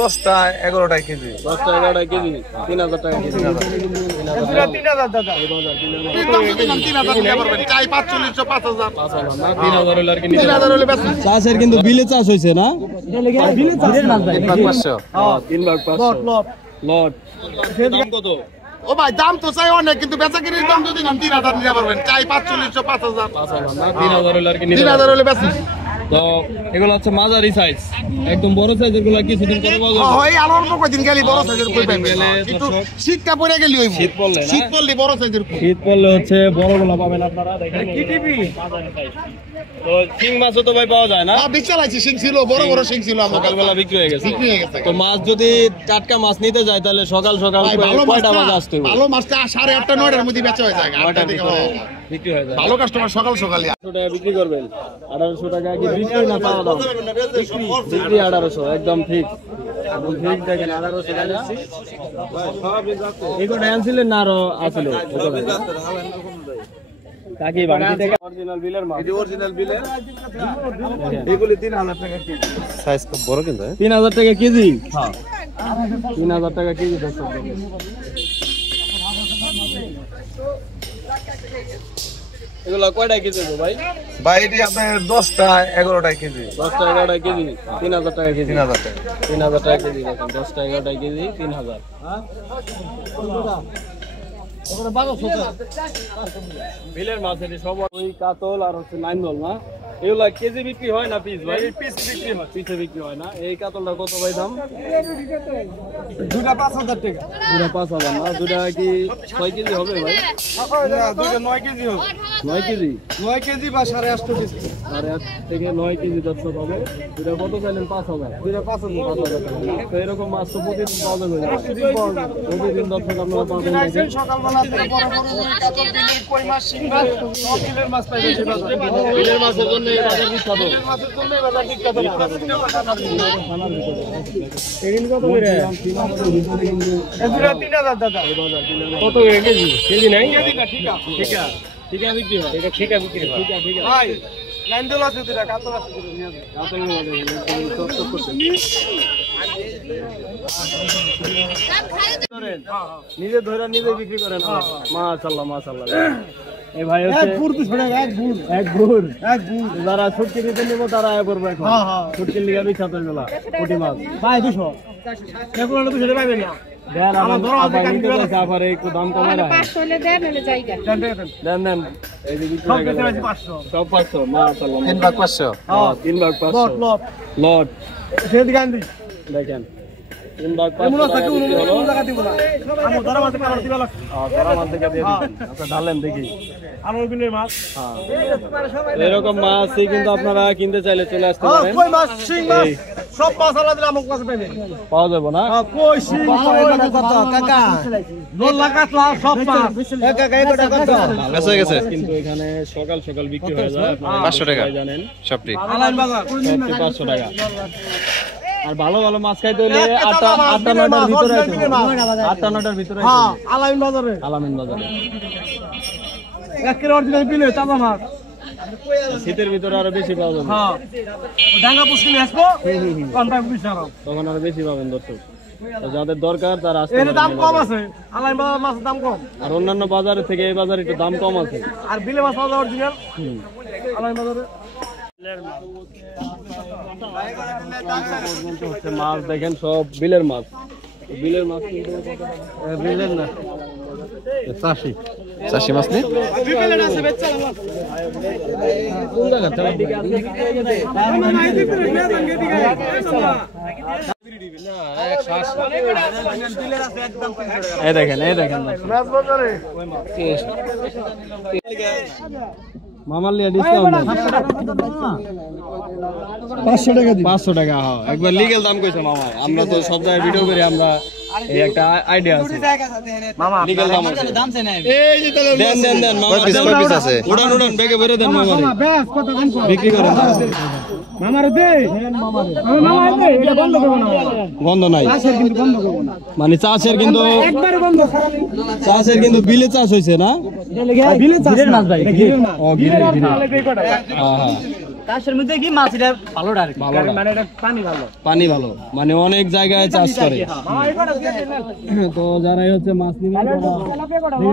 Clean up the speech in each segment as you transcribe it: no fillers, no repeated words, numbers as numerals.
10টা 11টা কেজি 10টা 11টা কেজি 3000 টাকা কেজি 3000 দাদা 3000 চাই 45 5000 না 3000 হলে আর কি 3000 হলে বেশ চাষের কিন্তু বিলে চাষ হইছে না বিলে চাষ 3,500 3,500 লট দাম কত ও ভাই দাম তো চাই অনেক কিন্তু বেচাকের দাম যদি নাম 3000 নিতে পারবেন চাই 45 5000 না 3000 হলে আর কি 3000 হলে বেশ তো এগুলো হচ্ছে মাঝারি সাইজ একদম বড় সাইজের গুলো কিছুদিন পরে পাওয়া যাবে হয় আর অল্প কয়দিন গেলি বড় সাইজের কই পাবেন কিন্তু শীতটা পড়ে গেলি হইব শীত পড়লে না শীত পড়লে বড় সাইজের শীত পড়লে হচ্ছে বড়গুলো পাবেন আপনারা দেখেন কি টিভি মাঝারি সাইজ তো শিং মাছও তো ভাই পাওয়া যায় না বিক্রি চালাইছি শিং ছিল বড় বড় শিং ছিল আমার সকালবেলা বিক্রি হয়ে গেছে তো মাছ যদি টাটকা মাছ নিতে যায় তাহলে সকাল সকাল কয়টা বাজে আসতে হবে ভালো মাছটা 8:30 9টার মধ্যে বেচা হয়ে যায় 8টার ভিতরে বিক্রি হয়ে যায় ভালো কাস্টমার সকাল সকালে 1800 টাকা বিক্রি করবেন 1800 টাকা কি বিক্রি না পাওয়া দাও বিক্রি 1800 একদম ঠিক একদম ঠিক দেখেন 1800 টাকা এগুলো আনছিলেন না আরো আছিল কাকি বাড়ি থেকে অরিজিনাল বিলের মাছ এই অরিজিনাল বিলের এগুলি 3000 টাকা কেজি সাইজ খুব বড় কিন্তু 3000 টাকা কেজি হ্যাঁ 3000 টাকা কেজি দর্শক এগুলা কয়টা কেজি গো ভাই ভাই এটি আপনার 10টা 11টা কেজি 10টা 11টা কেজি 3000 টাকা কেজি 3000 টাকা 3000 টাকা কেজি দেখেন 10টা 11টা কেজি 3000 হ্যাঁ ওটা বাবা ছোট বিলের মাছ এটি সব ওই কাতল আর হচ্ছে নাইনদল না এগুলা কেজি বিক্রি হয় না পিস ভাই পিস বিক্রি হয় পিসে বিক্রি হয় না এই কাতলটা কত ভাই দাম দুটা 5000 টাকা দুটা 5000 না দুটা কি 6 কেজি হবে ভাই না দুটা 9 কেজি হবে 9 কেজি 9 কেজি বা 8.5 কেজি 8.5 থেকে 9 কেজি দর্শক হবে দুটা কত চাইলেন 5000 দুটা 5000 টাকা তো এরকম মাছ তো প্রতিদিন পাওয়া যাবে প্রতিদিন দর্শক আপনারা পাবেন সকালবেলা থেকে বড় বড় কাতল বিলের কই মাছ শিং মাছ সব বিলের মাছ পাইবে সেই বাজারে বিলের মাছের জন্য এই বাজার বিখ্যাত বিলের মাছের জন্য এই বাজার বিখ্যাত এদিন কত করে এগুলা 3000 দাদা কত করে কেজি কেজি নাই কেজিটা ঠিক আছে ঠিক আছে বিক্রি হয় এটা ঠিক আছে বিক্রি হয় ঠিক আছে ভাই লাইন দল আছে দুটা কাতল আছে দুটা নিয়ে যান কাতল নিজে ধরে নিজে বিক্রি করেন মাশাআল্লাহ মাশাআল্লাহ এই ভাই হচ্ছে এক গুড় দিছ এক গুড় যারা ছুটকি দিতে নেব তারা আয় করবে এখন ছুটকির লিগা বিখ্যাত এগুলা পুঁটি মাছ ভাই 200 এগুলো 200 পাবেন না দেন আমার ধরো আবার একটু দাম কমায় রাখেন 500 হলে দেন হলে জায়গা দেন এই যে বিক্রি সব হয়ে গেল 500 সব 500 মাশাআল্লাহ 3,500 হ্যাঁ 3,500 লট সেদিকে আন দিই দেখেন 3,500 টাকা বিক্রি হলো টাকা দিব না আমি ধরা মাছ কাবার দিবা লাগবে ধরা মাছ থেকে দিয়ে দিন আচ্ছা ঢালেন দেখি আমার বিলের মাছ এরকম মাছই কিন্তু আপনারা কিনতে চাইলে চলে আসতে পারেন কই মাছ শিং মাছ সব মাছ আলাদা আমার কাছে পাবেন পাওয়া যাবে না কই শিং কত কাকা নোলা কাতলা সব মাছ কাকা এই কত কত বেঁচে গেছে কিন্তু এখানে সকাল সকাল বিক্রি হয়ে যায় 500 টাকা জানেন সবটি আলাইন বাজার 500 টাকা আর ভালো ভালো মাছ খাইতে হলে 8-9টার ভিতরে আছে 8-9টার ভিতরে আছে হ্যাঁ আলাইন বাজারে আলামিন বাজারে একের অরিজিনাল বিলে তাজা মাছ শীতের ভিতরে আরো বেশি পাওয়া যাবে হ্যাঁ ডাঙ্গা পুষ্কিনি আসবো কোনটা বিশাল তখন আরো বেশি পাবেন দর্শক তো যাদের দরকার তারা আসতে এর দাম পারেন কম আছে আলাইন বাজার মাছের দাম কম আর অন্যান্য বাজারে থেকে এই বাজারে একটু দাম কম আছে আর বিলে মাছ পাওয়া যায় অরিজিনাল আলাইন বাজারে মাছ দেখেন সব বিলের মাছ বিলের মাছ কিন্তু বিলের না চাষি মাছ নেই কোন জায়গা এই দেখেন মামার লিয়া ডিসকাউন্ট 500 টাকা 500 টাকা হ্যাঁ একবার লিগ্যাল দাম কইছে মামা আমরা তো সব জায়গায় ভিডিও করি আমরা এই একটা আইডিয়া আছে মামা লিগ্যাল দাম আছে দাম চাই না এই যে তাহলে দেন মামা কয় পিস আছে উড়ান ব্যাগে ভরে দেন মামা বেশ কত কম বিক্রি করেন মামারে দে মামা দে এটা বন্ধ করব না বন্ধ নাই চাষের কিন্তু বন্ধ করব না মানে চাষের কিন্তু একবারে বন্ধ চাষের কিন্তু বিলে চাষ হইছে না বিলে চাষ মাছ ভাই ও গিরে হ্যাঁ হ্যাঁ চাষের মধ্যে কি মাছ এটা ভালোটা আর কি মানে এটা পানি ভালো মানে অনেক জায়গায় চাষ করে তো যারাই হচ্ছে মাছ নিবে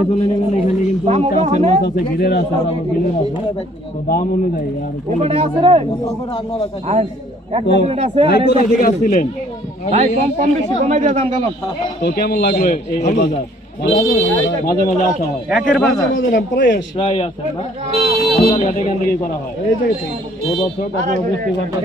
চলে নেবেন এখানে কিন্তু চাষের মাছ আছে ঘিরের আছে আর আবার বিলের আছে তো দাম অনুযায়ী আর তো কেমন লাগলো এই বাজার মাঝে মাঝে আসা হয় একের বাজার প্রায় আছে না বাজার ঘাটে এখান থেকেই করা হয় এই জায়গা থেকে দর্শক আপনারা বুঝতে পারছেন